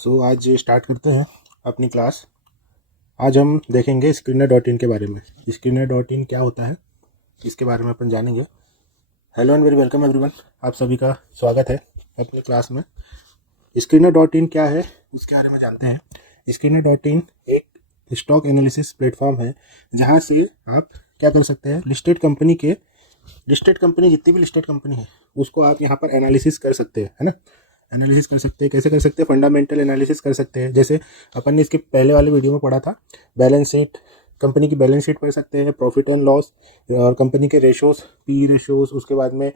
आज स्टार्ट करते हैं अपनी क्लास। आज हम देखेंगे स्क्रीनर.इन के बारे में। स्क्रीनर.इन क्या होता है इसके बारे में अपन जानेंगे। Hello and very welcome everyone, आप सभी का स्वागत है अपनी क्लास में। स्क्रीनर.इन क्या है उसके बारे में जानते हैं। स्क्रीनर.इन एक स्टॉक एनालिसिस प्लेटफॉर्म है जहां से आप क्या कर सकते हैं, लिस्टेड कंपनी जितनी भी लिस्टेड कंपनी है उसको आप यहाँ पर एनालिसिस कर सकते हैं, है ना। एनालिसिस कर सकते हैं, कैसे कर सकते हैं, फंडामेंटल एनालिसिस कर सकते हैं। जैसे अपन ने इसके पहले वाले वीडियो में पढ़ा था, बैलेंस शीट, कंपनी की बैलेंस शीट पढ़ सकते हैं, प्रॉफिट एंड लॉस और कंपनी के रेशोस, पी रेशोस, उसके बाद में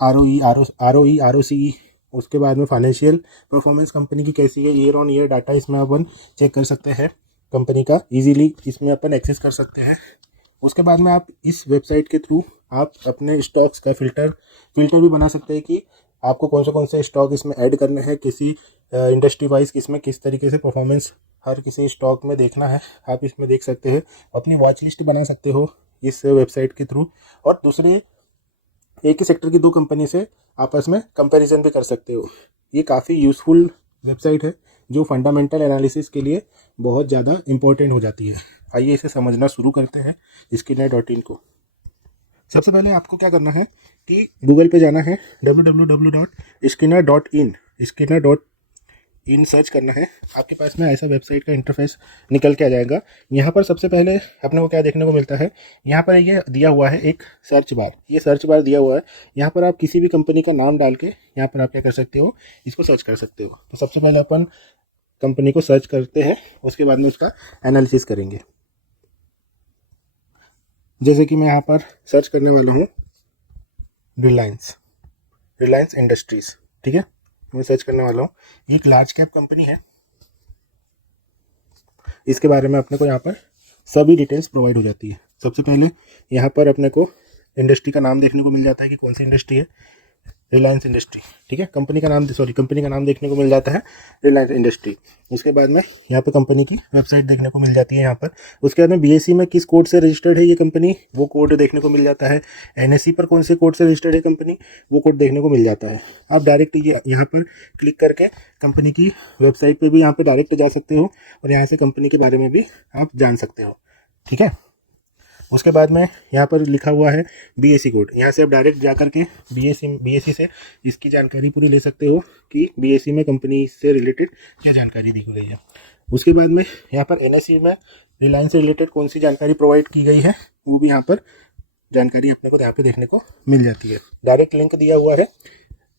ROE, उसके बाद में फाइनेंशियल परफॉर्मेंस कंपनी की कैसी है, ईयर ऑन ईयर डाटा इसमें अपन चेक कर सकते हैं कंपनी का, इजीली इसमें अपन एक्सेस कर सकते हैं। उसके बाद में आप इस वेबसाइट के थ्रू आप अपने स्टॉक्स का फिल्टर भी बना सकते हैं कि आपको कौन से स्टॉक इसमें ऐड करने हैं, किसी इंडस्ट्री वाइज किसमें किस तरीके से परफॉर्मेंस हर किसी स्टॉक में देखना है, आप इसमें देख सकते हैं। अपनी वॉच लिस्ट बना सकते हो इस वेबसाइट के थ्रू, और दूसरे एक ही सेक्टर की दो कंपनी से आपस में कंपैरिजन भी कर सकते हो। ये काफ़ी यूज़फुल वेबसाइट है जो फंडामेंटल एनालिसिस के लिए बहुत ज़्यादा इम्पोर्टेंट हो जाती है। आइए इसे समझना शुरू करते हैं स्क्रीनर.इन को। सबसे पहले आपको क्या करना है कि गूगल पे जाना है, www.skinner.in सर्च करना है। आपके पास में ऐसा वेबसाइट का इंटरफेस निकल के आ जाएगा। यहाँ पर सबसे पहले अपने को क्या देखने को मिलता है, यहाँ पर ये दिया हुआ है एक सर्च बार, ये सर्च बार दिया हुआ है। यहाँ पर आप किसी भी कंपनी का नाम डाल के यहाँ पर आप क्या कर सकते हो, इसको सर्च कर सकते हो। तो सबसे पहले अपन कंपनी को सर्च करते हैं, उसके बाद में उसका एनालिसिस करेंगे। जैसे कि मैं यहाँ पर सर्च करने वाला हूँ रिलायंस इंडस्ट्रीज, ठीक है, मैं सर्च करने वाला हूँ। एक लार्ज कैप कंपनी है, इसके बारे में अपने को यहाँ पर सभी डिटेल्स प्रोवाइड हो जाती है। सबसे पहले यहाँ पर अपने को इंडस्ट्री का नाम देखने को मिल जाता है कि कौन सी इंडस्ट्री है, रिलायंस इंडस्ट्री, ठीक है। कंपनी का नाम देखने को मिल जाता है, रिलायंस इंडस्ट्री। उसके बाद में यहाँ पे कंपनी की वेबसाइट देखने को मिल जाती है यहाँ पर। उसके बाद में BSE में किस कोड से रजिस्टर्ड है ये कंपनी, वो कोड देखने को मिल जाता है। NSE पर कौन से कोड से रजिस्टर्ड है कंपनी, वो कोड देखने को मिल जाता है। आप डायरेक्ट ये यहाँ पर क्लिक करके कंपनी की वेबसाइट पर भी यहाँ पर डायरेक्ट जा सकते हो और यहाँ से कंपनी के बारे में भी आप जान सकते हो, ठीक है। उसके बाद में यहाँ पर लिखा हुआ है BSE कोड, यहाँ से आप डायरेक्ट जा कर के BSE से इसकी जानकारी पूरी ले सकते हो कि BSE में कंपनी से रिलेटेड क्या जानकारी दी गई है। उसके बाद में यहाँ पर NSE में रिलायंस से रिलेटेड कौन सी जानकारी प्रोवाइड की गई है, वो भी यहाँ पर जानकारी अपने को यहाँ पे देखने को मिल जाती है। डायरेक्ट लिंक दिया हुआ है,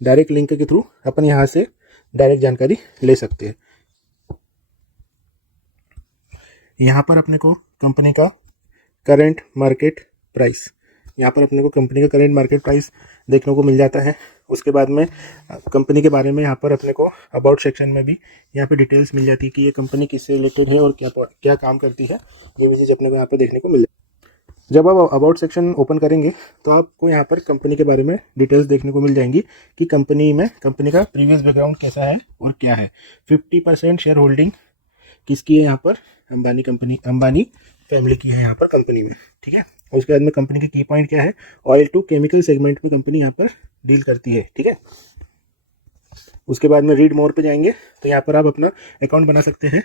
डायरेक्ट लिंक के थ्रू अपन यहाँ से डायरेक्ट जानकारी ले सकते हैं। यहाँ पर अपने को कंपनी का करेंट मार्केट प्राइस, यहाँ पर अपने को कंपनी का करेंट मार्केट प्राइस देखने को मिल जाता है। उसके बाद में कंपनी के बारे में यहाँ पर अपने को अबाउट सेक्शन में भी यहाँ पे डिटेल्स मिल जाती है कि ये कंपनी किससे रिलेटेड है और क्या काम करती है, ये भी चीज़ अपने को यहाँ पर देखने को मिल जाती है। जब आप अबाउट सेक्शन ओपन करेंगे तो आपको यहाँ पर कंपनी के बारे में डिटेल्स देखने को मिल जाएंगी कि कंपनी का प्रीवियस बैकग्राउंड कैसा है और क्या है। 50% शेयर होल्डिंग किसकी है, यहाँ पर अंबानी फैमिली की है यहाँ पर कंपनी में, ठीक है। उसके बाद में कंपनी के की पॉइंट क्या है, ऑयल टू केमिकल सेगमेंट में कंपनी यहाँ पर डील करती है, ठीक है। उसके बाद में रीड मोर पे जाएंगे तो यहाँ पर आप अपना अकाउंट बना सकते हैं,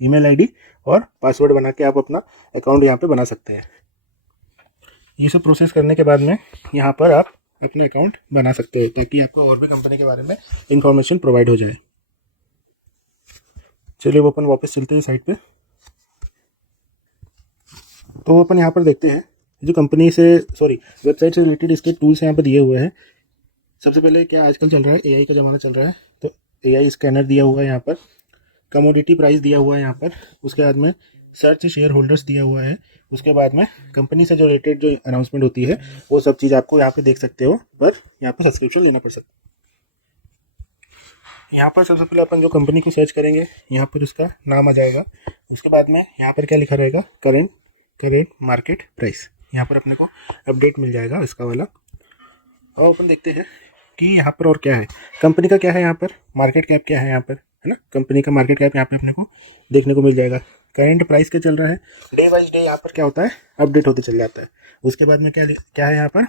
ईमेल आईडी और पासवर्ड बना के आप अपना अकाउंट यहाँ पे बना सकते हैं। ये सब प्रोसेस करने के बाद में यहाँ पर आप अपना अकाउंट बना सकते हो ताकि आपको और भी कंपनी के बारे में इंफॉर्मेशन प्रोवाइड हो जाए। चलिए वो अपन वापस चलते हैं साइट पे। तो अपन यहाँ पर देखते हैं जो वेबसाइट से रिलेटेड इसके टूल्स यहाँ पर दिए हुए हैं। सबसे पहले क्या आजकल चल रहा है, AI का ज़माना चल रहा है, तो AI स्कैनर दिया हुआ है यहाँ पर, कमोडिटी प्राइस दिया हुआ है यहाँ पर। उसके बाद में सर्च शेयर होल्डर्स दिया हुआ है। उसके बाद में कंपनी से जो रिलेटेड जो अनाउंसमेंट होती है वो सब चीज़ आपको यहाँ पर देख सकते हो, पर यहाँ पर सब्सक्रिप्शन लेना पड़ सकता है। यहाँ पर सबसे पहले अपन जो कंपनी को सर्च करेंगे यहाँ पर उसका नाम आ जाएगा। उसके बाद में यहाँ पर क्या लिखा रहेगा, करेंट मार्केट प्राइस, यहाँ पर अपने को अपडेट मिल जाएगा इसका वाला। और अपन देखते हैं कि यहाँ पर और क्या है, कंपनी का क्या है, यहाँ पर मार्केट कैप क्या है यहाँ पर, है ना। कंपनी का मार्केट कैप यहाँ पे अपने को देखने को मिल जाएगा। करेंट प्राइस क्या चल रहा है, डे वाइज डे यहाँ पर क्या होता है, अपडेट होते चल जाता है। उसके बाद में क्या है यहाँ पर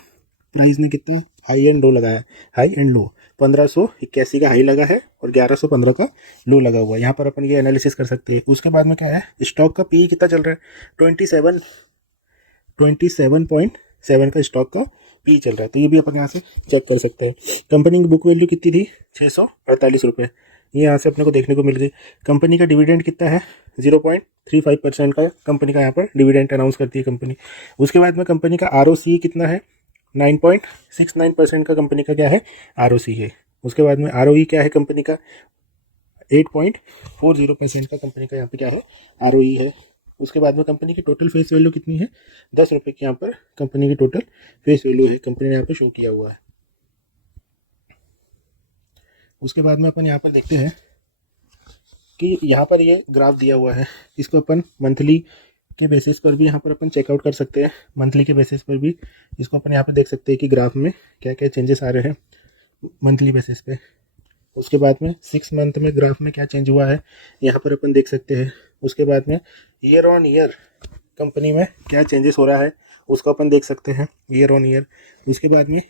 प्राइस ने कितने हाई एंड लो लगाया है, हाई एंड लो 1581 का हाई लगा है और 1115 का लो लगा हुआ है। यहाँ पर अपन ये एनालिसिस कर सकते हैं। उसके बाद में क्या है, स्टॉक का पी कितना चल रहा है, 27.7 का स्टॉक का पी चल रहा है, तो ये भी अपन यहाँ से चेक कर सकते हैं। कंपनी की बुक वैल्यू कितनी थी, 648 रुपये, ये यहाँ से अपने को देखने को मिल गई। कंपनी का डिविडेंड कितना है, 0.35% का कंपनी का यहाँ पर डिविडेंड अनाउंस करती है कंपनी। उसके बाद में कंपनी का ROC कितना है, 9.69% का कंपनी का क्या है ROC है। उसके बाद में ROE क्या है कंपनी का, 8.40% का कंपनी का यहाँ पे क्या है ROE है। उसके बाद में कंपनी की टोटल फेस वैल्यू कितनी है, 10 रुपये की यहाँ पर कंपनी की टोटल फेस वैल्यू है, कंपनी ने यहाँ पे शो किया हुआ है। उसके बाद में अपन यहाँ पर देखते हैं कि यहाँ पर ये ग्राफ दिया हुआ है, इसको अपन मंथली के बेसिस पर भी यहाँ पर अपन चेकआउट कर सकते हैं। मंथली के बेसिस पर भी इसको अपन यहाँ पर देख सकते हैं कि ग्राफ में क्या क्या चेंजेस आ रहे हैं मंथली बेसिस पे। उसके बाद में 6 मंथ में ग्राफ में क्या चेंज हुआ है यहाँ पर अपन देख सकते हैं। उसके बाद में ईयर ऑन ईयर कंपनी में क्या चेंजेस हो रहा है उसको अपन देख सकते हैं ईयर ऑन ईयर। उसके बाद में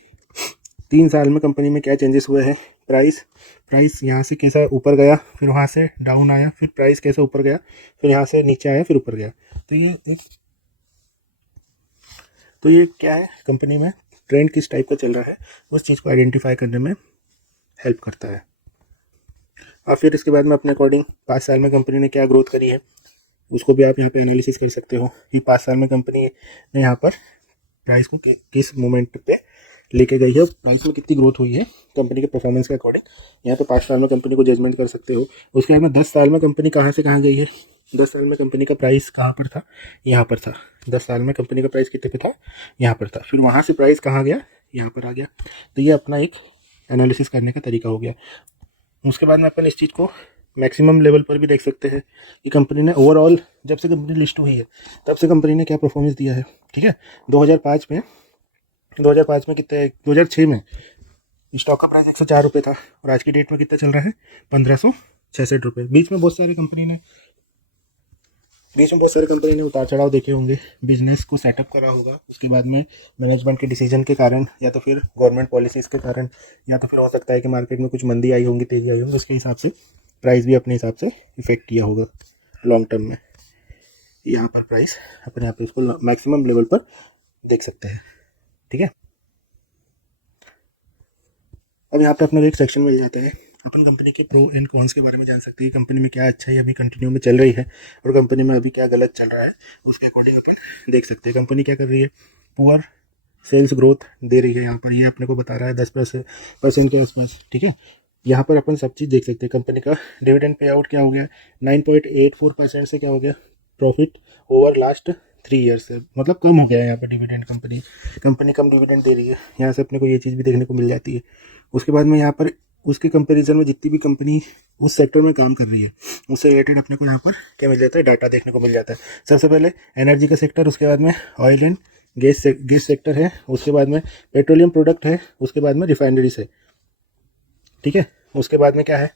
3 साल में कंपनी में क्या चेंजेस हुए हैं, प्राइस यहाँ से कैसा ऊपर गया, फिर वहाँ से डाउन आया, फिर प्राइस कैसा ऊपर गया, फिर यहाँ से नीचे आया, फिर ऊपर गया। तो ये क्या है, कंपनी में ट्रेंड किस टाइप का चल रहा है उस चीज़ को आइडेंटिफाई करने में हेल्प करता है। और फिर इसके बाद में अपने अकॉर्डिंग 5 साल में कंपनी ने क्या ग्रोथ करी है उसको भी आप यहाँ पे एनालिसिस कर सकते हो कि 5 साल में कंपनी ने यहाँ पर प्राइस को किस मोमेंट पे लेके गई है, प्राइस में कितनी ग्रोथ हुई है कंपनी के परफॉर्मेंस के अकॉर्डिंग। यहाँ पे 5 साल में कंपनी को जजमेंट कर सकते हो। उसके बाद में 10 साल में कंपनी कहाँ से कहाँ गई है, 10 साल में कंपनी का प्राइस कहाँ पर था, यहाँ पर था। 10 साल में कंपनी का प्राइस कितने पे था, यहाँ पर था। फिर वहाँ से प्राइस कहाँ गया, यहाँ पर आ गया। तो ये अपना एक एनालिसिस करने का तरीका हो गया। उसके बाद में अपन इस चीज़ को मैक्सिमम लेवल पर भी देख सकते हैं कि कंपनी ने ओवरऑल जब से कंपनी लिस्ट हुई है तब से कंपनी ने क्या परफॉर्मेंस दिया है। ठीक है, 2005 में कितने, 2006 में स्टॉक का प्राइस 104 रुपये था और आज की डेट में कितना चल रहा है, 1566 रुपये। बीच में बहुत सारी कंपनी ने उतार चढ़ाव देखे होंगे, बिजनेस को सेटअप करा होगा, उसके बाद में मैनेजमेंट के डिसीजन के कारण या तो फिर गवर्नमेंट पॉलिसीज के कारण या तो फिर हो सकता है कि मार्केट में कुछ मंदी आई होंगी, तेजी आई होंगी, उसके हिसाब से प्राइस भी अपने हिसाब से इफेक्ट किया होगा लॉन्ग टर्म में। यहाँ पर प्राइस अपने यहाँ पे इसको मैक्सिमम लेवल पर देख सकते हैं। ठीक है, अब यहाँ पे अपने को एक सेक्शन मिल जाता है, अपन कंपनी के प्रो एंड कॉन्स के बारे में जान सकते हैं। कंपनी में क्या अच्छा है अभी कंटिन्यू में चल रही है और कंपनी में अभी क्या गलत चल रहा है उसके अकॉर्डिंग अपन देख सकते हैं। कंपनी क्या कर रही है, पुअर सेल्स ग्रोथ दे रही है, यहाँ पर ये अपने को बता रहा है 10% के आसपास। ठीक है, यहाँ पर अपन सब चीज़ देख सकते हैं। कंपनी का डिविडेंड पे आउट क्या हो गया, 9.84% से क्या हो गया प्रॉफिट ओवर लास्ट 3 ईयर्स से, मतलब कम हो गया है यहाँ पर डिविडेंड। कंपनी कम डिविडेंड दे रही है, यहाँ से अपने को ये चीज़ भी देखने को मिल जाती है। उसके बाद में यहाँ पर उसके कंपैरिजन में जितनी भी कंपनी उस सेक्टर में काम कर रही है उससे रिलेटेड अपने को यहाँ पर क्या मिल जाता है, डाटा देखने को मिल जाता है। सबसे पहले एनर्जी का सेक्टर, उसके बाद में ऑयल एंड गैस सेक्टर है, उसके बाद में पेट्रोलियम प्रोडक्ट है, उसके बाद में रिफाइनरीज है। ठीक है, उसके बाद में क्या है,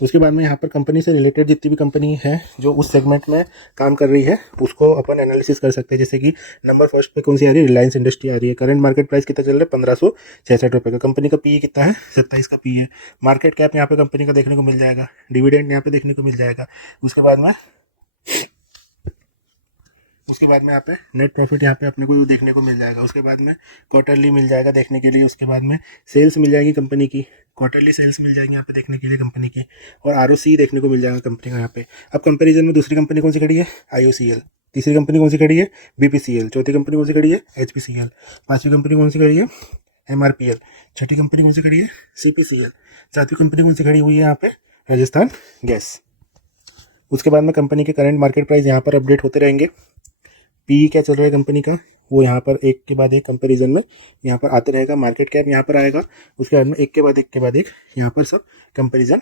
उसके बाद में यहाँ पर कंपनी से रिलेटेड जितनी भी कंपनी है जो उस सेगमेंट में काम कर रही है उसको अपन एनालिसिस कर सकते हैं। जैसे कि नंबर फर्स्ट पे कौन सी आ रही है, रिलायंस इंडस्ट्री आ रही है। करंट मार्केट प्राइस कितना चल रहा है, 1566 रुपये का। कंपनी का पी कितना है, 27 का पी है। मार्केट कैप यहाँ पे कंपनी का देखने को मिल जाएगा, डिविडेंड यहाँ पे देखने को मिल जाएगा। उसके बाद में यहाँ पे नेट प्रॉफिट यहाँ पे अपने को देखने को मिल जाएगा। उसके बाद में क्वार्टरली मिल जाएगा देखने के लिए। उसके बाद में सेल्स मिल जाएगी कंपनी की, क्वार्टरली सेल्स मिल जाएगी यहाँ पे देखने के लिए कंपनी की, और ROC देखने को मिल जाएगा कंपनी का यहाँ पे। अब कंपैरिजन में दूसरी कंपनी कौन सी खड़ी है, IOCL। तीसरी कंपनी कौन सी खड़ी है, BPCL। चौथी कंपनी कौन सी खड़ी है, HPCL। पाँचवीं कंपनी कौन सी खड़ी है, MRPL। छठी कंपनी कौन सी खड़ी है, CPCL। सातवीं कंपनी कौन सी खड़ी हुई है यहाँ पे, राजस्थान गैस। उसके बाद में कंपनी के करंट मार्केट प्राइस यहाँ पर अपडेट होते रहेंगे। पी क्या चल रहा है कंपनी का, वो यहाँ पर एक के बाद एक कंपैरिजन में यहाँ पर आते रहेगा। मार्केट कैप यहाँ पर आएगा, उसके बाद में एक के बाद एक यहाँ पर सब कंपैरिजन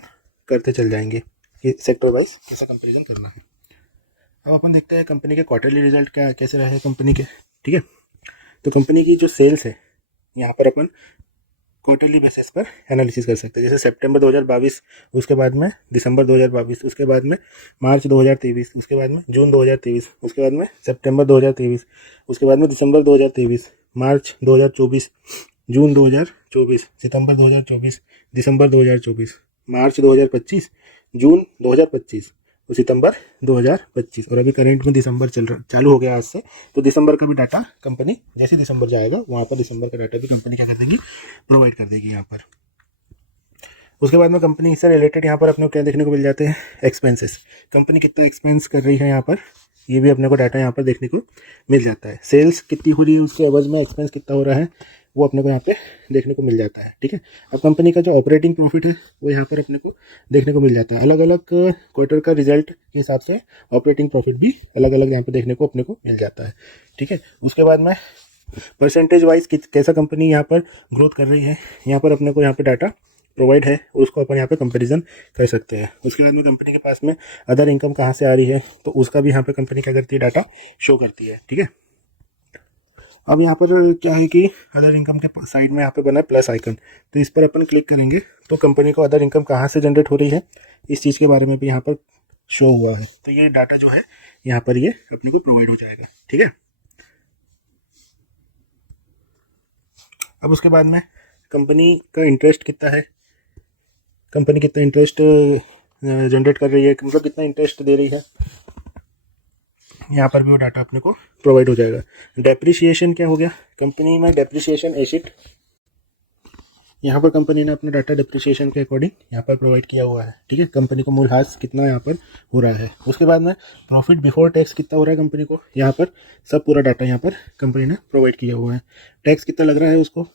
करते चल जाएंगे कि सेक्टर वाइज कैसा कंपैरिजन करना है। अब अपन देखते हैं कंपनी के क्वार्टरली रिजल्ट क्या कैसे रहे कंपनी के। ठीक है, तो कंपनी की जो सेल्स है यहाँ पर अपन क्वार्टरली बेसिस पर एनालिसिस कर सकते हैं। जैसे सितंबर 2022, उसके बाद में दिसंबर 2022, उसके बाद में मार्च 2023, उसके बाद में जून 2023, उसके बाद में सितंबर 2023, उसके बाद में दिसंबर 2023, मार्च 2024, जून 2024, सितंबर 2024, दिसंबर 2024, मार्च 2025, जून 2025 और सितंबर 2025, और अभी करंट में दिसंबर चालू हो गया आज से। तो दिसंबर का भी डाटा कंपनी जैसे दिसंबर जाएगा वहाँ पर दिसंबर का डाटा भी कंपनी क्या कर देगी, प्रोवाइड कर देगी यहाँ पर। उसके बाद में कंपनी से रिलेटेड यहाँ पर अपने को क्या देखने को मिल जाते हैं, एक्सपेंसेस। कंपनी कितना एक्सपेंस कर रही है यहाँ पर, ये भी अपने को डाटा यहाँ पर देखने को मिल जाता है। सेल्स कितनी हो रही है, उसके एवज में एक्सपेंस कितना हो रहा है, वो अपने को यहाँ पे देखने को मिल जाता है। ठीक है, अब कंपनी का जो ऑपरेटिंग प्रॉफिट है वो यहाँ पर अपने को देखने को मिल जाता है। अलग अलग क्वार्टर का रिजल्ट के हिसाब से ऑपरेटिंग प्रॉफिट भी अलग अलग यहाँ पे देखने को अपने को मिल जाता है। ठीक है, उसके बाद में परसेंटेज वाइज कैसा कंपनी यहाँ पर ग्रोथ कर रही है, यहाँ पर अपने को यहाँ पे डाटा प्रोवाइड है, उसको अपन यहाँ पे कंपैरिजन कर सकते हैं। उसके बाद में कंपनी के पास में अदर इनकम कहाँ से आ रही है, तो उसका भी यहाँ पे कंपनी क्या करती है, डाटा शो करती है। ठीक है, अब यहाँ पर क्या है कि अदर इनकम के साइड में यहाँ पे बना है प्लस आइकन, तो इस पर अपन क्लिक करेंगे तो कंपनी को अदर इनकम कहाँ से जनरेट हो रही है इस चीज़ के बारे में भी यहाँ पर शो हुआ है। तो ये डाटा जो है यहाँ पर ये अपने को प्रोवाइड हो जाएगा। ठीक है, अब उसके बाद में कंपनी का इंटरेस्ट कितना है, कंपनी कितना इंटरेस्ट जनरेट कर रही है, मतलब कितना इंटरेस्ट दे रही है, यहाँ पर भी वो डाटा अपने को प्रोवाइड हो जाएगा। डेप्रिसिएशन क्या हो गया, कंपनी में डेप्रिसिएशन एसिड, यहाँ पर कंपनी ने अपना डाटा डेप्रिसिएशन के अकॉर्डिंग यहाँ पर प्रोवाइड किया हुआ है। ठीक है, कंपनी को मूल्यह्रास कितना यहाँ पर हो रहा है। उसके बाद में प्रॉफिट बिफोर टैक्स कितना हो रहा है कंपनी को, यहाँ पर सब पूरा डाटा यहाँ पर कंपनी ने प्रोवाइड किया हुआ है। टैक्स कितना लग रहा है उसको,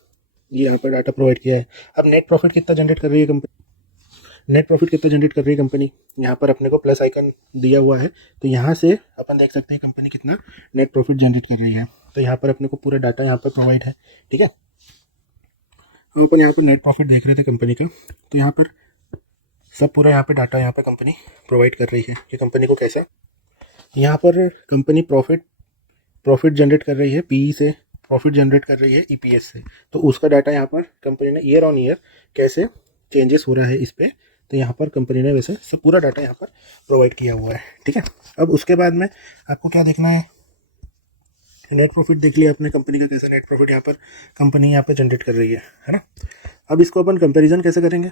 ये यहाँ पर डाटा प्रोवाइड किया है। अब नेट प्रॉफिट कितना जनरेट कर रही है कंपनी, नेट प्रॉफिट कितना जनरेट कर रही है कंपनी, यहाँ पर अपने को प्लस आइकन दिया हुआ है, तो यहाँ से अपन देख सकते हैं कंपनी कितना नेट प्रॉफिट जनरेट कर रही है। तो यहाँ पर अपने को पूरा डाटा यहाँ पर प्रोवाइड है। ठीक है, अब अपन यहाँ पर नेट प्रॉफिट देख रहे थे कंपनी का, तो यहाँ पर सब पूरा यहाँ पे डाटा यहाँ पे कंपनी प्रोवाइड कर रही है कि कंपनी को कैसा, यहाँ पर कंपनी प्रॉफिट जनरेट कर रही है, पीई से प्रॉफिट जनरेट कर रही है, ईपीएस से, तो उसका डाटा यहाँ पर कंपनी ने ईयर ऑन ईयर कैसे चेंजेस हो रहा है इस पर, तो यहाँ पर कंपनी ने वैसे सब पूरा डाटा यहाँ पर प्रोवाइड किया हुआ है। ठीक है, अब उसके बाद में आपको क्या देखना है, नेट प्रॉफिट देख लिया अपने कंपनी का कैसा नेट प्रॉफिट यहाँ पर कंपनी यहाँ पर जनरेट कर रही है ना। अब इसको अपन कंपैरिजन कैसे करेंगे,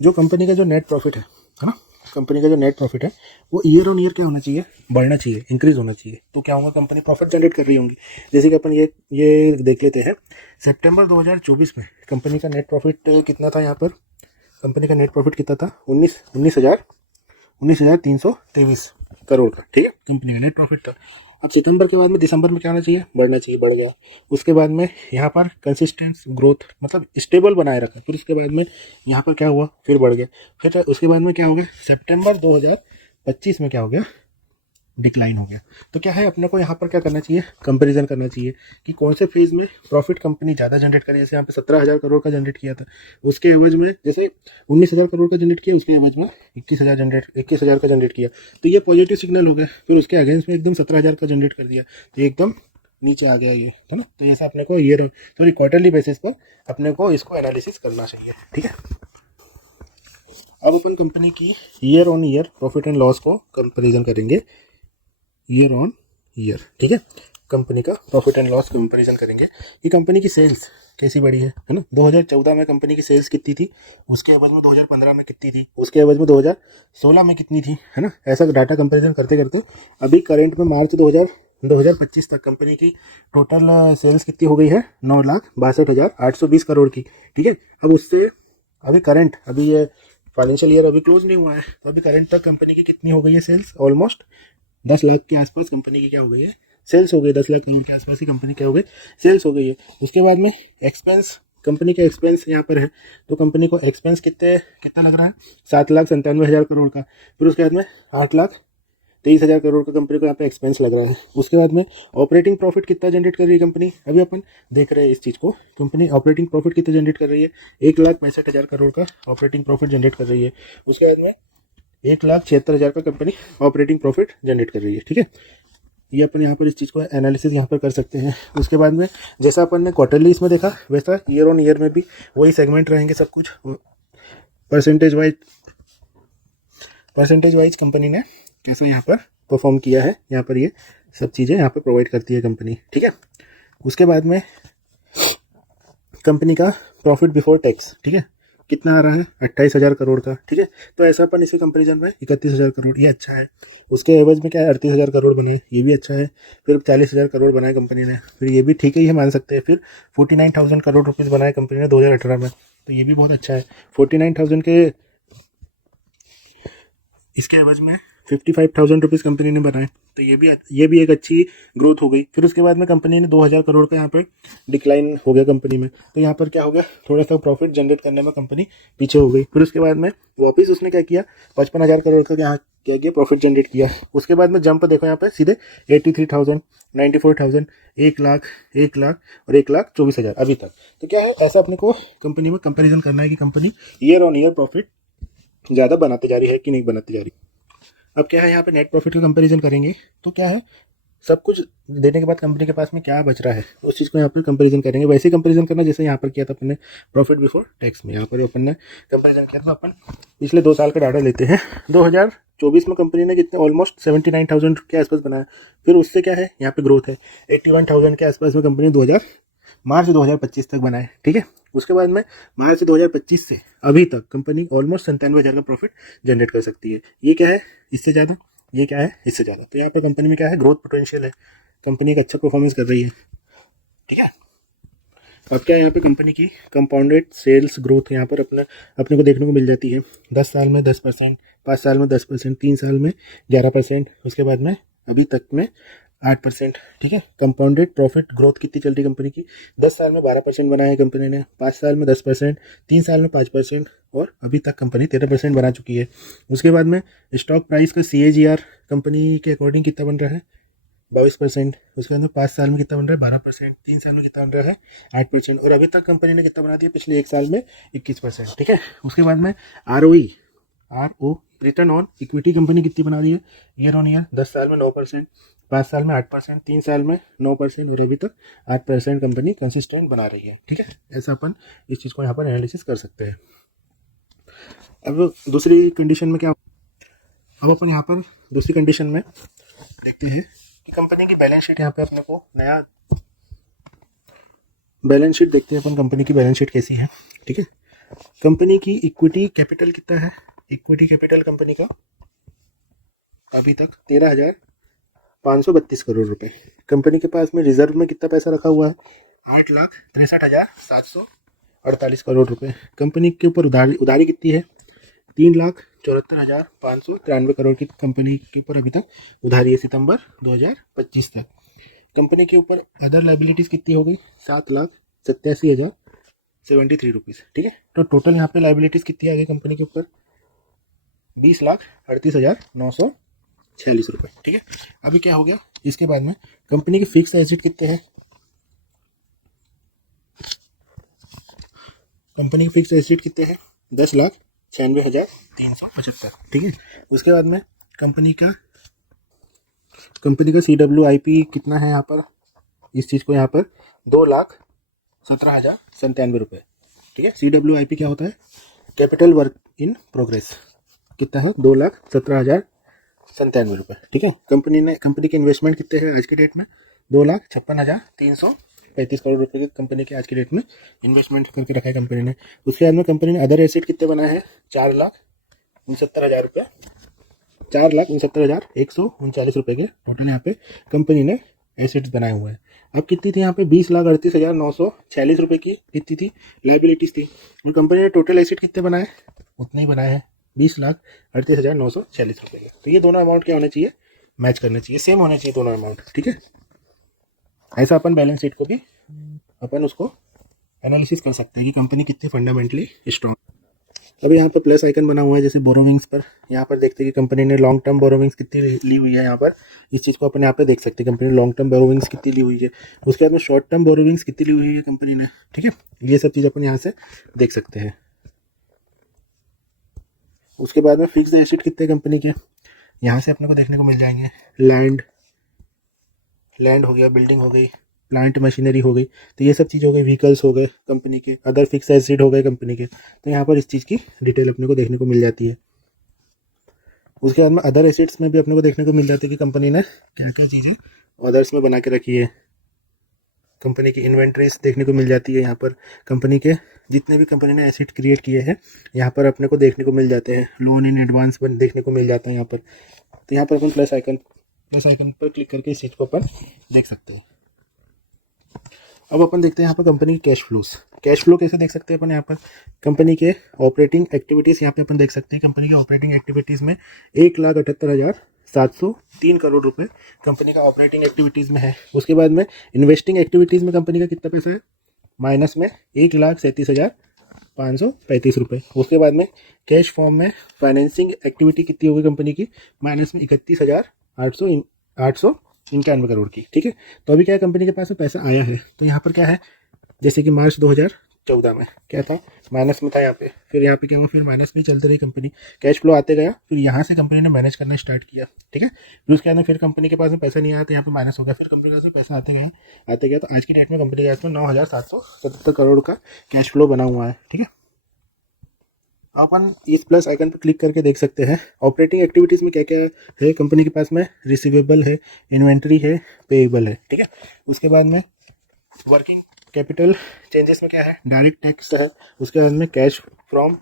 जो कंपनी का जो नेट प्रॉफिट है ना, कंपनी का जो नेट प्रॉफिट है वो ईयर ऑन ईयर क्या होना चाहिए, बढ़ना चाहिए, इंक्रीज होना चाहिए। तो क्या होगा, कंपनी प्रॉफिट जनरेट कर रही होंगी। जैसे कि अपन ये देख लेते हैं, सितंबर 2024 में कंपनी का नेट प्रॉफिट कितना था, यहाँ पर कंपनी का नेट प्रॉफिट कितना था, 19,323 करोड़ का। ठीक है, कंपनी का नेट प्रॉफिट था। अब सितंबर के बाद में दिसंबर में क्या होना चाहिए, बढ़ना चाहिए, बढ़ गया। उसके बाद में यहाँ पर कंसिस्टेंस ग्रोथ मतलब स्टेबल बनाए रखा, फिर उसके बाद में यहाँ पर क्या हुआ, फिर बढ़ गया। फिर उसके बाद में क्या हो गया, सितंबर 2025 में क्या हो गया, डिक्लाइन हो गया। तो क्या है, अपने को यहाँ पर क्या करना चाहिए, कंपैरिजन करना चाहिए कि कौन से फेज में प्रॉफिट कंपनी ज़्यादा जनरेट करे। जैसे यहाँ पे 17,000 करोड़ का जनरेट किया था, उसके एवज में जैसे 19,000 करोड़ का जनरेट किया, उसके एवज में 21,000 का जनरेट किया, तो ये पॉजिटिव सिग्नल हो गया। फिर उसके अगेंस्ट में एकदम 17,000 का जनरेट कर दिया, तो एकदम नीचे आ गया ये, है ना। तो ऐसा अपने को क्वार्टरली बेसिस पर अपने को इसको एनालिसिस करना चाहिए। ठीक है, अब अपन कंपनी की year on year profit and loss को कंपेरिजन करेंगे, ईयर ऑन ईयर। ठीक है, कंपनी का प्रॉफिट एंड लॉस कंपैरिजन करेंगे कि कंपनी की सेल्स कैसी बढ़ी है ना। 2014 में कंपनी की सेल्स कितनी थी, उसके एवज में 2015 में कितनी थी, उसके एवज में 2016 में कितनी थी, है ना। ऐसा डाटा कंपैरिजन करते करते अभी करंट में मार्च 2025 तक कंपनी की टोटल सेल्स कितनी हो गई है, 9,62,820 करोड़ की। ठीक है, अब उससे अभी ये फाइनेंशियल ईयर अभी क्लोज नहीं हुआ है, तो अभी करंट तक कंपनी की कितनी हो गई है सेल्स, ऑलमोस्ट 10 लाख के आसपास कंपनी की क्या हो गई है, सेल्स हो गई। 10 लाख करोड़ के आसपास ही कंपनी क्या हो गई, सेल्स हो गई है। उसके बाद में एक्सपेंस, कंपनी का एक्सपेंस यहाँ पर है, तो कंपनी को एक्सपेंस कितना लग रहा है, 7,97,000 करोड़ का। फिर उसके बाद में 8,23,000 करोड़ का कंपनी को यहाँ पे एक्सपेंस लग रहा है। उसके बाद में ऑपरेटिंग प्रॉफिट कितना जनरेट कर रही है कंपनी, अभी अपन देख रहे हैं इस चीज़ को। कंपनी ऑपरेटिंग प्रॉफिट कितना जनरेट कर रही है, 1,65,000 करोड़ का ऑपरेटिंग प्रॉफिट जनरेट कर रही है। उसके बाद में 1,76,000 का कंपनी ऑपरेटिंग प्रॉफिट जनरेट कर रही है। ठीक है, ये अपन यहाँ पर इस चीज़ को एनालिसिस यहाँ पर कर सकते हैं। उसके बाद में जैसा अपन ने क्वार्टरली इसमें देखा, वैसा ईयर ऑन ईयर में भी वही सेगमेंट रहेंगे सब कुछ। परसेंटेज वाइज कंपनी ने कैसा यहाँ पर परफॉर्म किया है, यहाँ पर ये सब चीज़ें यहाँ पर प्रोवाइड करती है कंपनी। ठीक है, उसके बाद में कंपनी का प्रॉफिट बिफोर टैक्स, ठीक है, कितना आ रहा है 28,000 करोड़ का, ठीक है। तो ऐसा अपन इसे कंपेरिजन में 31,000 करोड़, ये अच्छा है। उसके एवज में क्या है 38,000 करोड़ बने, ये भी अच्छा है। फिर 40,000 करोड़ बनाए कंपनी ने, फिर ये भी ठीक है, ये मान सकते हैं। फिर 49,000 करोड़ रुपीज़ बनाए कंपनी ने 2018 में, तो ये भी बहुत अच्छा है। 49,000 के इसके एवज में 55,000 रुपीज़ कंपनी ने बनाए, तो ये भी एक अच्छी ग्रोथ हो गई। फिर उसके बाद में कंपनी ने 2,000 करोड़ का यहाँ पे डिक्लाइन हो गया कंपनी में, तो यहाँ पर क्या हो गया, थोड़ा सा प्रॉफिट जनरेट करने में कंपनी पीछे हो गई। फिर उसके बाद में वापस उसने क्या किया, 55,000 करोड़ का यहाँ क्या किया, प्रॉफिट जनरेट किया। उसके बाद में जंप देखो यहाँ पे सीधे 83,000, 94,000, 1,00,000, 1,00,000 और 1,24,000 अभी तक। तो क्या है, ऐसा अपने को कंपनी में कंपेरिजन करना है कि company year on year profit ज़्यादा बनाते जा रही है कि नहीं बनाती जा रही। अब क्या है, यहाँ पे नेट प्रॉफिट का कंपैरिजन करेंगे, तो क्या है, सब कुछ देने के बाद कंपनी के पास में क्या बच रहा है उस चीज़ को यहाँ पर कंपैरिजन करेंगे। वैसे ही कंपैरिजन करना जैसे यहाँ पर किया था अपन ने प्रॉफिट बिफोर टैक्स में, यहाँ पर अपन ने कंपैरिजन किया था। अपन पिछले 2 साल का डाटा लेते हैं। 2024 में कंपनी ने कितने ऑलमोस्ट 79,000 के आसपास बनाया। फिर उससे क्या है, यहाँ पे ग्रोथ है 81,000 के आसपास में कंपनी मार्च 2025 तक बनाए, ठीक है। उसके बाद में मार्च 2025 से अभी तक कंपनी ऑलमोस्ट 97,000 का प्रॉफिट जनरेट कर सकती है। ये क्या है, इससे ज़्यादा, ये क्या है, इससे ज़्यादा। तो यहाँ पर कंपनी में क्या है, ग्रोथ पोटेंशियल है, कंपनी एक अच्छा परफॉर्मेंस कर रही है, ठीक है। अब क्या है, यहाँ पे कंपनी की कंपाउंडेड सेल्स ग्रोथ यहाँ पर अपने को देखने को मिल जाती है। 10 साल में 10%, 5 साल में 10%, 3 साल में 11%, उसके बाद में अभी तक में 8%, ठीक है। कंपाउंडेड प्रॉफिट ग्रोथ कितनी चल रही है कंपनी की, 10 साल में 12% बनाया है कंपनी ने, 5 साल में 10%, 3 साल में 5% और अभी तक कंपनी 13% बना चुकी है। उसके बाद में स्टॉक प्राइस का CAGR कंपनी के अकॉर्डिंग कितना बन रहा है, 22%। उसके अंदर 5 साल में कितना बन रहा है, 12%, 3 साल में कितना बन रहा है, 8%, और अभी तक कंपनी ने कितना बना दिया पिछले 1 साल में, 21%, ठीक है। उसके बाद में RO return on equity company कितनी बना रही है ईयर ऑन ईयर, 10 साल में 9%, 5 साल में 8%, 3 साल में 9% और अभी तक 8% कंपनी कंसिस्टेंट बना रही है, ठीक है। ऐसा अपन इस चीज़ को यहाँ पर एनालिसिस कर सकते हैं। अब दूसरी कंडीशन में क्या, अब अपन यहाँ पर दूसरी कंडीशन में देखते हैं कि कंपनी की बैलेंस शीट, यहाँ पे अपने को नया बैलेंस शीट देखते हैं अपन, कंपनी की बैलेंस शीट कैसी है, ठीक है। कंपनी की इक्विटी कैपिटल कितना है, इक्विटी कैपिटल कंपनी का अभी तक 13,532 करोड़ रुपए। कंपनी के पास में रिजर्व में कितना पैसा रखा हुआ है, 8,63,748 करोड़ रुपए। कंपनी के ऊपर उधारी कितनी है, 3,74,593 करोड़ की कंपनी के ऊपर अभी तक उधारी है सितंबर 2025 तक। कंपनी के ऊपर अदर लाइबिलिटीज़ कितनी हो गई, 7,87,073 रुपीज़, ठीक है। तो टोटल यहाँ पे लाइबिलिटीज़ कितनी आ गई कंपनी के ऊपर, 20,38,946 रुपये, ठीक है। अभी क्या हो गया, इसके बाद में कंपनी के फिक्स एसेट कितने हैं, कंपनी के फिक्स एसेट कितने हैं, 10,96,375, ठीक है। उसके बाद में कंपनी का CWIP कितना है यहाँ पर, इस चीज़ को यहाँ पर 2,17,097 रुपये, ठीक है। CWIP क्या होता है, कैपिटल वर्क इन प्रोग्रेस, कितना है 2,17,097 रुपये, ठीक है। कंपनी के इन्वेस्टमेंट कितने हैं आज के डेट में, 2,56,335 करोड़ रुपए की कंपनी के आज की डेट में इन्वेस्टमेंट करके रखा है कंपनी ने। उसके बाद में कंपनी ने अदर एसेट कितने बनाए हैं, 4,69,000 रुपये, 4,69,139 रुपये के टोटल यहाँ पे कंपनी ने एसेट्स बनाए हुए हैं। अब कितनी थी यहाँ पे, 20,38,946 रुपये की कितनी थी लाइबिलिटीज़ थी, और कंपनी ने टोटल एसेट कितने बनाए, उतने ही बनाए हैं, 20,38,946 रुपये के। तो ये दोनों अमाउंट क्या होने चाहिए, मैच करने चाहिए, सेम होने चाहिए दोनों अमाउंट, ठीक है। ऐसा अपन बैलेंस शीट को भी अपन उसको एनालिसिस कर सकते हैं कि कंपनी कितनी फंडामेंटली स्ट्रॉन्ग। अब यहाँ पर प्लस आइकन बना हुआ है जैसे बोरोविंग्स पर, यहाँ पर देखते हैं कि कंपनी ने लॉन्ग टर्म बोरोविंग्स कितनी ली हुई है। यहाँ पर इस चीज़ को अपन यहाँ पे देख सकते हैं, कंपनी ने लॉन्ग टर्म बोरोविंग्स कितनी ली हुई है, उसके बाद में शॉर्ट टर्म बोरोविंग्स कितनी ली हुई है कंपनी ने, ठीक है। ये सब चीज़ अपन यहाँ से देख सकते हैं। उसके बाद में फिक्स एसेट कितने कंपनी के, यहाँ से अपने को देखने को मिल जाएंगे, लैंड हो गया, बिल्डिंग हो गई, प्लांट मशीनरी हो गई, तो ये सब चीज़ हो गई, व्हीकल्स हो गए कंपनी के, अदर फिक्स एसेट हो गए कंपनी के। तो यहाँ पर इस चीज़ की डिटेल अपने को देखने को मिल जाती है। उसके बाद में अदर एसेट्स में भी अपने को देखने को मिल जाती है कि कंपनी ने क्या क्या चीज़ें अदर्स में बना के रखी है। कंपनी की इन्वेंट्रीज देखने को मिल जाती है। यहाँ पर कंपनी के जितने भी कंपनी ने एसेट क्रिएट किए हैं यहाँ पर अपने को देखने को मिल जाते हैं। लोन इन एडवांस पर देखने को मिल जाता है यहाँ पर। तो यहाँ पर अपन प्लस आइकन पर क्लिक करके इस चीज़ को अपन देख सकते हैं। अब अपन देखते हैं यहाँ पर कंपनी के कैश फ्लो कैसे देख सकते हैं अपन। यहाँ पर कंपनी के ऑपरेटिंग एक्टिविटीज़ यहाँ पे अपन देख सकते हैं। कंपनी के ऑपरेटिंग एक्टिविटीज़ में 1,78,703 करोड़ रुपए कंपनी का ऑपरेटिंग एक्टिविटीज़ में है। उसके बाद में इन्वेस्टिंग एक्टिविटीज़ में कंपनी का कितना पैसा है, माइनस में 1,37,535 रुपये। उसके बाद में कैश फॉर्म में फाइनेंसिंग एक्टिविटी कितनी होगी कंपनी की, माइनस में 31,891 करोड़ की। ठीक है, तो अभी क्या है, कंपनी के पास में पैसा आया है। तो यहाँ पर क्या है, जैसे कि मार्च 2014 में क्या था, माइनस में था यहाँ पे, फिर यहाँ पे क्या हुआ, फिर माइनस में चलती रही कंपनी, कैश फ्लो आते गया, फिर यहाँ से कंपनी ने मैनेज करना स्टार्ट किया। ठीक है, फिर उसके बाद फिर कंपनी के पास में पैसा नहीं आया तो यहाँ पे माइनस हो गया, फिर कंपनी के पास में पैसा आते गया। तो आज की डेट में कंपनी के पास में 9,777 करोड़ का कैश फ्लो बना हुआ है। ठीक है, अपन इस प्लस आइकन पर क्लिक करके देख सकते हैं ऑपरेटिंग एक्टिविटीज़ में क्या क्या है। कंपनी के पास में रिसीवेबल है, इन्वेंट्री है, पेएबल है। ठीक है, उसके बाद में वर्किंग कैपिटल चेंजेस में क्या है, डायरेक्ट टैक्स है। उसके बाद में कैश फ्रॉम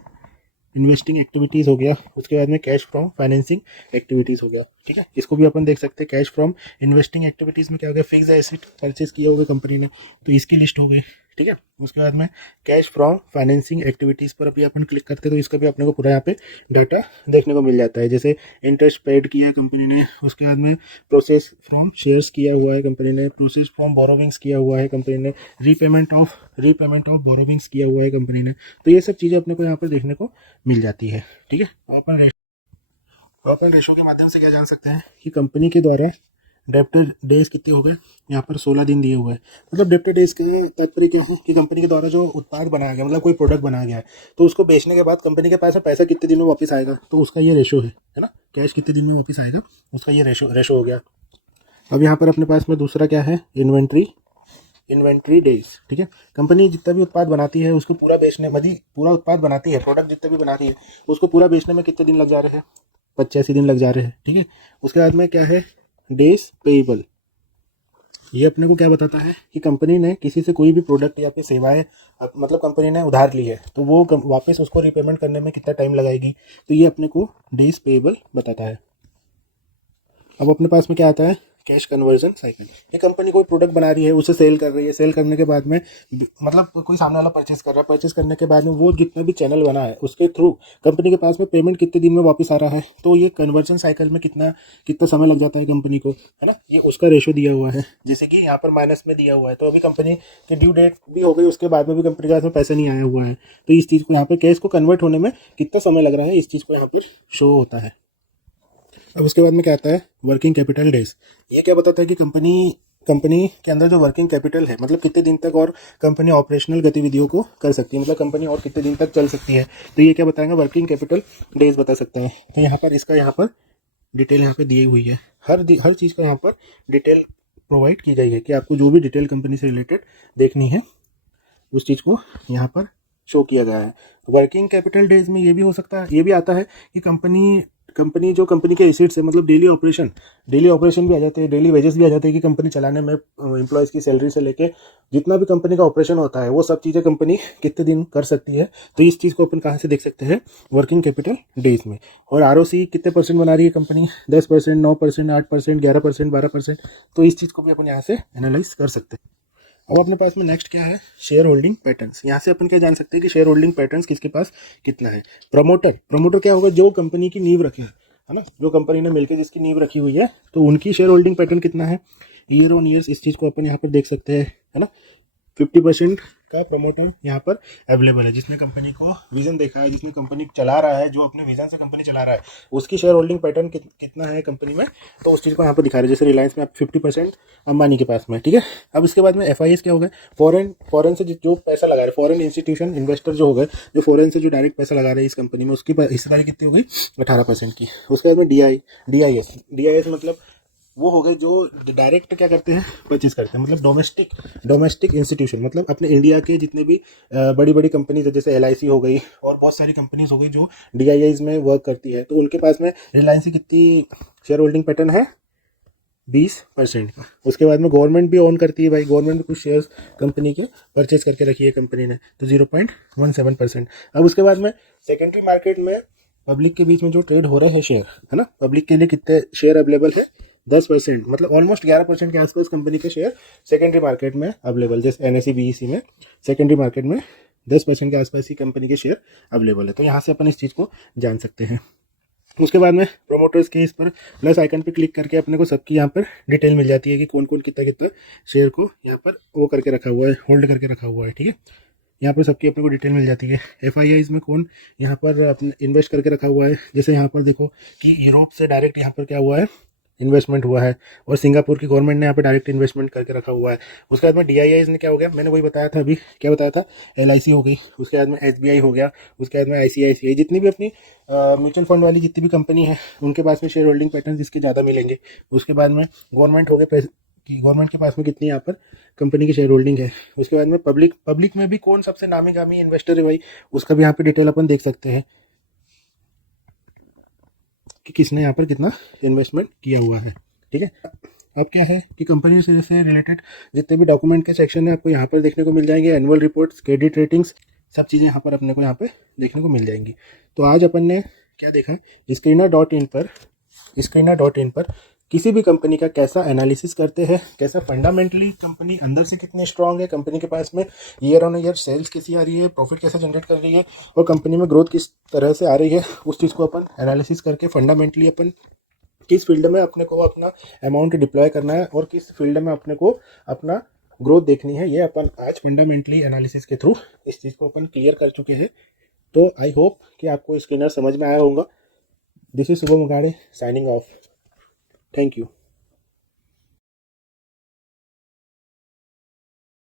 इन्वेस्टिंग एक्टिविटीज़ हो गया। उसके बाद में कैश फ्रॉम फाइनेंसिंग एक्टिविटीज़ हो गया। ठीक है, इसको भी अपन देख सकते हैं। कैश फ्रॉम इन्वेस्टिंग एक्टिविटीज़ में क्या हो गया, फिक्स एसेट परचेज किए होगा कंपनी ने, तो इसकी लिस्ट हो गई। ठीक है, उसके बाद में कैश फ्रॉम फाइनेंसिंग एक्टिविटीज़ पर अभी अपन क्लिक करते हैं तो इसका भी अपने को पूरा यहाँ पे डाटा देखने को मिल जाता है। जैसे इंटरेस्ट पेड किया है कंपनी ने, उसके बाद में प्रोसेस फ्रॉम शेयर्स किया हुआ है कंपनी ने, प्रोसेस फ्रॉम बोरोविंग्स किया हुआ है कंपनी ने, रीपेमेंट ऑफ बोरोविंग्स किया हुआ है कंपनी ने। तो ये सब चीज़ें अपने को यहाँ पर देखने को मिल जाती है। ठीक है, अपन रेशो के माध्यम से क्या जान सकते हैं कि कंपनी के द्वारा डेप्टर डेज कितने हो गए, यहाँ पर 16 दिन दिए हुए हैं। मतलब डेप्टर डेज का तात्पर्य क्या है कि कंपनी के द्वारा जो उत्पाद बनाया गया, मतलब कोई प्रोडक्ट बनाया गया है, तो उसको बेचने के बाद कंपनी के पास में पैसा कितने दिन में वापस आएगा, तो उसका ये रेशो है ना, कैश कितने दिन में वापस आएगा, उसका ये रेशो हो गया। अब यहाँ पर अपने पास में दूसरा क्या है, इन्वेंट्री डेज। ठीक है, कंपनी जितना भी उत्पाद बनाती है उसको पूरा बेचने, मतलब पूरा उत्पाद बनाती है, प्रोडक्ट जितना भी बनाती है उसको पूरा बेचने में कितने दिन लग जा रहे हैं, 85 दिन लग जा रहे हैं। ठीक है, उसके बाद में क्या है, डेज पेएबल। ये अपने को क्या बताता है कि कंपनी ने किसी से कोई भी प्रोडक्ट या फिर सेवाएं, मतलब कंपनी ने उधार ली है तो वो वापस उसको रिपेमेंट करने में कितना टाइम लगाएगी, तो ये अपने को डेज पेएबल बताता है। अब अपने पास में क्या आता है, कैश कन्वर्जन साइकिल। ये कंपनी कोई प्रोडक्ट बना रही है, उसे सेल कर रही है, सेल करने के बाद में मतलब कोई सामने वाला परचेस कर रहा है, परचेस करने के बाद में वो जितना भी चैनल बना है उसके थ्रू कंपनी के पास में पेमेंट कितने दिन में वापस आ रहा है, तो ये कन्वर्जन साइकिल में कितना समय लग जाता है कंपनी को, है ना, ये उसका रेशो दिया हुआ है। जैसे कि यहाँ पर माइनस में दिया हुआ है, तो अभी कंपनी की ड्यू डेट भी हो गई, उसके बाद में भी कंपनी के पास में पैसा नहीं आया हुआ है, तो इस चीज़ को यहाँ पर कैश को कन्वर्ट होने में कितना समय लग रहा है, इस चीज़ को यहाँ पर शो होता है। अब उसके बाद में क्या आता है, वर्किंग कैपिटल डेज। ये क्या बताता है कि कंपनी के अंदर जो वर्किंग कैपिटल है, मतलब कितने दिन तक और कंपनी ऑपरेशनल गतिविधियों को कर सकती है, मतलब कंपनी और कितने दिन तक चल सकती है, तो ये क्या बताएंगे, वर्किंग कैपिटल डेज बता सकते हैं। तो यहाँ पर इसका यहाँ पर डिटेल यहाँ पे दी हुई है, हर चीज़ का यहाँ पर डिटेल प्रोवाइड की गई है कि आपको जो भी डिटेल कंपनी से रिलेटेड देखनी है उस चीज़ को यहाँ पर शो किया गया है। वर्किंग कैपिटल डेज में ये भी हो सकता है, ये भी आता है कि जो कंपनी के एसेट्स है, मतलब डेली ऑपरेशन भी आ जाते हैं, डेली वेजेस भी आ जाते हैं कि कंपनी चलाने में एम्प्लॉयज़ की सैलरी से लेके जितना भी कंपनी का ऑपरेशन होता है वो सब चीज़ें कंपनी कितने दिन कर सकती है, तो इस चीज़ को अपन कहाँ से देख सकते हैं, वर्किंग कैपिटल डेज में। और आरओसी कितने परसेंट बना रही है कंपनी, 10%, 9%, 8%, 11%, 12%, तो इस चीज़ को भी अपन यहाँ से एनालाइज कर सकते हैं। अब अपने पास में नेक्स्ट क्या है, शेयर होल्डिंग पैटर्न्स। यहाँ से अपन क्या जान सकते हैं कि शेयर होल्डिंग पैटर्न्स किसके पास कितना है। प्रमोटर क्या होगा, जो कंपनी की नींव रखे है ना, जो कंपनी ने मिलकर जिसकी नींव रखी हुई है, तो उनकी शेयर होल्डिंग पैटर्न कितना है, ईयर ऑन ईयर इस चीज़ को अपन यहाँ पर देख सकते हैं, है ना। 50% का प्रमोटर यहाँ पर अवेलेबल है, जिसने कंपनी को विजन देखा है, जिसने कंपनी चला रहा है, जो अपने विजन से कंपनी चला रहा है, उसकी शेयर होल्डिंग पैटर्न कितना है कंपनी में, तो उस चीज़ को यहाँ पर दिखा रहे हैं। जैसे रिलायंस में आप 50% अंबानी के पास में, ठीक है। अब इसके बाद में FIS क्या हो गए, फॉरेन से जो पैसा लगा रहे, फॉरेन इंस्टीट्यूशन इन्वेस्टर जो हो गए, जो फॉरेन से जो डायरेक्ट पैसा लगा रहे हैं इस कंपनी में, उसकी हिस्सेदारी कितनी हो गई, 18% की। उसके बाद में DIS मतलब वो हो गए जो डायरेक्ट क्या करते हैं, परचेज करते हैं, मतलब डोमेस्टिक इंस्टीट्यूशन, मतलब अपने इंडिया के जितने भी बड़ी बड़ी कंपनीज है, जैसे LIC हो गई और बहुत सारी कंपनीज हो गई जो DIS में वर्क करती है, तो उनके पास में रिलायंस की कितनी शेयर होल्डिंग पैटर्न है, 20% का। उसके बाद में गवर्नमेंट भी ओन करती है भाई, गवर्नमेंट भी कुछ शेयर्स कंपनी के परचेज करके रखी है कंपनी ने, तो 0.17%। अब उसके बाद में सेकेंडरी मार्केट में पब्लिक के बीच में जो ट्रेड हो रहे हैं शेयर, है ना, पब्लिक के लिए कितने शेयर अवेलेबल है, 10%, मतलब ऑलमोस्ट 11% के आसपास कंपनी के शेयर सेकेंडरी मार्केट में अवेलेबल, जैसे NSE BEC में सेकेंडरी मार्केट में 10% के आसपास ही कंपनी के शेयर अवेलेबल है। तो यहाँ से अपन इस चीज़ को जान सकते हैं। उसके बाद में प्रोमोटर्स की इस पर प्लस आइकन पे क्लिक करके अपने को सबकी यहाँ पर डिटेल मिल जाती है कि कौन कौन कितना कितना शेयर को यहाँ पर वो करके रखा हुआ है, होल्ड करके रखा हुआ है, ठीक है। यहाँ पर सबकी अपने को डिटेल मिल जाती है। FIIs में कौन यहाँ पर अपने इन्वेस्ट करके रखा हुआ है, जैसे यहाँ पर देखो कि यूरोप से डायरेक्ट यहाँ पर क्या हुआ है, इन्वेस्टमेंट हुआ है, और सिंगापुर की गवर्नमेंट ने यहाँ पे डायरेक्ट इन्वेस्टमेंट करके रखा हुआ है। उसके बाद में DIIs ने क्या हो गया, मैंने वही बताया था अभी, क्या बताया था, LIC हो गई, उसके बाद में SBI हो गया, उसके बाद में ICICI, जितनी भी अपनी म्यूचुअल फंड वाली जितनी भी कंपनी है उनके पास में शेयर होल्डिंग पैटर्न इसके ज़्यादा मिलेंगे। उसके बाद में गवर्नमेंट हो गया कि गवर्नमेंट के पास में कितनी यहाँ पर कंपनी की शेयर होल्डिंग है। उसके बाद में पब्लिक में भी कौन सबसे नामी गामी इन्वेस्टर है भाई, उसका भी यहाँ पे डिटेल अपन देख सकते हैं कि किसने यहाँ पर कितना इन्वेस्टमेंट किया हुआ है, ठीक है। अब क्या है कि कंपनी से रिलेटेड जितने भी डॉक्यूमेंट के सेक्शन है आपको यहाँ पर देखने को मिल जाएंगे, एनुअल रिपोर्ट्स, क्रेडिट रेटिंग्स, सब चीज़ें यहाँ पर अपने को यहाँ पे देखने को मिल जाएंगी। तो आज अपन ने क्या देखा, स्क्रीनर.इन पर किसी भी कंपनी का कैसा एनालिसिस करते हैं, कैसा फंडामेंटली कंपनी अंदर से कितनी स्ट्रांग है, कंपनी के पास में ईयर ऑन ईयर सेल्स कैसी आ रही है, प्रॉफिट कैसे जनरेट कर रही है, और कंपनी में ग्रोथ किस तरह से आ रही है, उस चीज़ को अपन एनालिसिस करके फंडामेंटली अपन किस फील्ड में अपने को अपना अमाउंट डिप्लॉय करना है और किस फील्ड में अपने को अपना ग्रोथ देखनी है, ये अपन आज फंडामेंटली एनालिसिस के थ्रू इस चीज़ को अपन क्लियर कर चुके हैं। तो आई होप कि आपको स्क्रीनर समझ में आया होगा। This is Shubham Ugade signing off. Thank you.